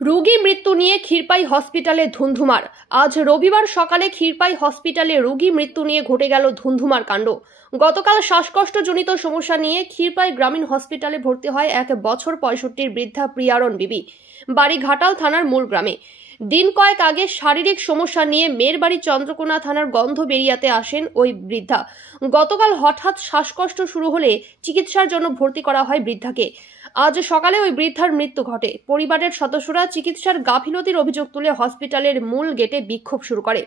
রোগী মৃত্যু নিয়ে ক্ষীরপাই হসপিটালে ধুন্ধুমার। আজ রবিবার সকালে ক্ষীরপাই হসপিটালে রোগী মৃত্যু নিয়ে ঘটে গেল ধুন্ধুমার কাণ্ড। গতকাল শ্বাসকষ্টজনিত সমস্যা নিয়ে ক্ষীরপাই গ্রামীণ হসপিটালে ভর্তি হয় 1 বছর 65 বৃদ্ধা প্রিয়ারণ বিবি, বাড়ি ঘাটাল থানার মূল গ্রামে। দিন কয়েক আগে শারীরিক সমস্যা নিয়ে মেয়ের বাড়ি চন্দ্রকোনা থানার গন্ধ বেরিয়াতে আসেন ওই বৃদ্ধা। গতকাল হঠাৎ শ্বাসকষ্ট শুরু হলে চিকিৎসার জন্য ভর্তি করা হয় বৃদ্ধাকে। আজ সকালে ওই বৃদ্ধার মৃত্যু ঘটে। পরিবারের সদস্যরা চিকিৎসার গাফিলতির অভিযোগ তুলে হসপিটালের মূল গেটে বিক্ষোভ শুরু করে।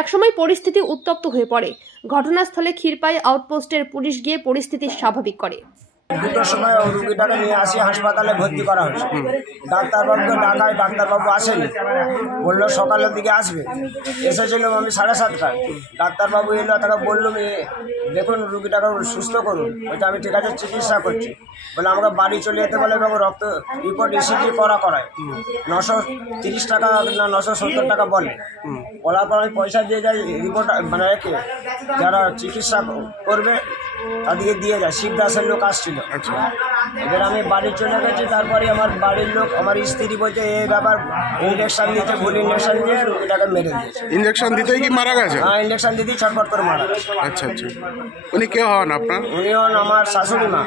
একসময় পরিস্থিতি উত্তপ্ত হয়ে পড়ে। ঘটনাস্থলে ক্ষীরপাই আউটপোস্টের পুলিশ গিয়ে পরিস্থিতি স্বাভাবিক করে। দুটোর সময় রুগীটাকে নিয়ে আসি হাসপাতালে ভর্তি করা হয়েছে। ডাক্তারবাবুকে ডাকায়, ডাক্তারবাবু আসেনি, বললো সকালের দিকে আসবে। এসেছিলাম আমি 7:30টায়। ডাক্তারবাবু এলো, তাকে বললাম দেখুন রুগীটাকে সুস্থ করুন। ওইটা আমি ঠিক আছে চিকিৎসা করছি বলে আমাকে বাড়ি চলে যেতে বলে এবং রক্ত রিপোর্ট ইসিজি করায় 930 টাকা না 970 টাকা বলে। বলার পর আমি পয়সা দিয়ে যাই, রিপোর্ট মানে রেখে যারা চিকিৎসা করবে তাদেরকে দিয়ে যায়। শিবদাসের লোক আসছিল। এবার আমি বাড়ি চলে গেছি। তারপরে আমার বাড়ির লোক, আমার স্ত্রী বলছে এই ব্যাপার, ইঞ্জেকশন দিতে ভুল ইঞ্জেকশন দিয়ে রুগীটাকে মেরে দিয়েছে। ইঞ্জেকশন দিতেই কি মারা গেছে? হ্যাঁ, ইঞ্জেকশন দিতেই ছটফট করে মারা গেছে। আচ্ছা আচ্ছা। উনি কে হন আপনার? উনি হন আমার শাশুড়ি মা,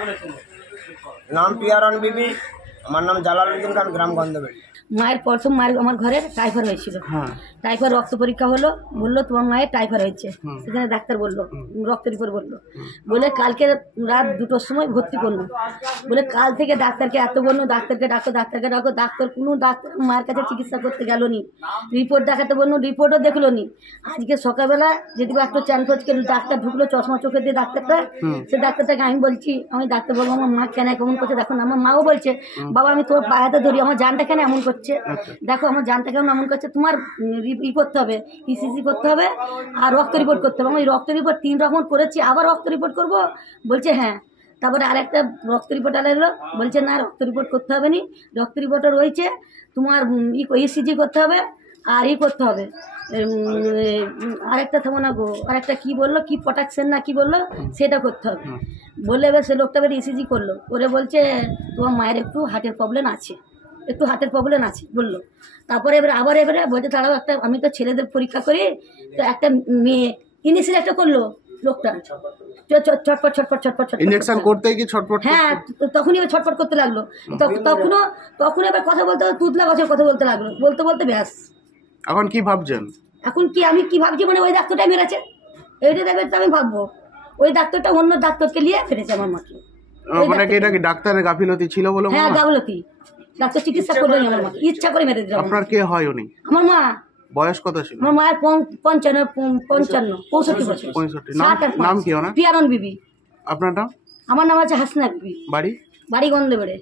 নাম প্রিয়ারণ বিবি, আমার নাম জালালউদ্দিন খান, গ্রাম গন্ধবেড়ি। মায়ের প্রথম মায়ের আমার ঘরে টাইফয়েড হয়েছিল। টাইফয়েড রক্ত পরীক্ষা হলো, বললো তোমার মায়ের টাইফয়েড হয়েছে। সেখানে ডাক্তার বললো, রক্ত রিপোর্ট বললো, বলে কালকে রাত 2টোর সময় ভর্তি করলো। বলে কাল থেকে ডাক্তারকে এত বললো, ডাক্তারকে ডাকো, ডাক্তারকে ডাকো। ডাক্তার কোনো ডাক্তার মায়ের কাছে চিকিৎসা করতে গেল নি। রিপোর্ট দেখাতে বললো, রিপোর্টও দেখলো নি। আজকে সকালবেলা যেদিকে একটা চ্যান করছে, ডাক্তার ঢুকলো চশমা চোখে দিয়ে ডাক্তারটা। সে ডাক্তারটাকে আমি বলছি, আমি ডাক্তার বলবো আমার মা কেন কেমন করছে দেখো না। আমার মাও বলছে বাবা আমি তোর পায়াতে ধরি, আমার জানটা কেন এমন করছে, দেখো আমার জানটা কেমন এমন করছে, তোমার ই করতে হবে, ইসিজি করতে হবে আর রক্ত রিপোর্ট করতে হবে। আমি রক্ত রিপোর্ট 3 রকম করেছি, আবার রক্ত রিপোর্ট করবো বলছে হ্যাঁ। তারপরে আরেকটা রক্ত রিপোর্ট এলো, বলছে না রক্ত রিপোর্ট করতে হবে নি, রক্ত রিপোর্টে রয়েছে তোমার ইসিজি করতে হবে আর করতে হবে আরেকটা থামো না গো, আরেকটা কি বললো, কি প্রোটেকশন না কি বললো, সেটা করতে হবে বললে। এবার সে লোকটা এবার ইসিজি করলো, করে বলছে তোমার মায়ের একটু হার্টের প্রবলেম আছে, একটু হাতের প্রবলেম আছে বললো। তারপরে এবারে বলছে তারাও একটা, আমি তো ছেলেদের পরীক্ষা করি, তো একটা মেয়ে ইনিশিয়াল একটা করলো লোকটা, ছটপট ছটপট ছটপট ইনজেকশন করতে কি ছটপট? হ্যাঁ, তখনই এবার ছটপট করতে লাগলো। তখন এবার কথা বলতে তুতলা গাছের কথা বলতে লাগলো, বলতে বলতে ব্যাস। এখন কি ভাবছেন? এখন কি আমি কি ভাবছি, মানে ওই ডাক্তারটাই মেরেছে, এইটা দেখবে তো আমি ভাববো ওই ডাক্তারটা অন্য ডাক্তারকে নিয়ে ফেলেছে আমার মাকে। মানে কি এটা কি ডাক্তারের গাফিলতি ছিল বলে? হ্যাঁ, গাফিলতি। ডাক্তার চিকিৎসা করলো আমার মাকে, ইচ্ছা করে মেরে দিল। আপনার কে হয় উনি? আমার মা। বয়স কত ছিল? আমার মায়ের 65 বছর। 65। নাম কি ওনার? প্রিয়ারণ বিবি। আপনার নাম? আমার নাম আছে হাসনা বিবি। বাড়ি? বাড়ি গন্ধবেড়ে।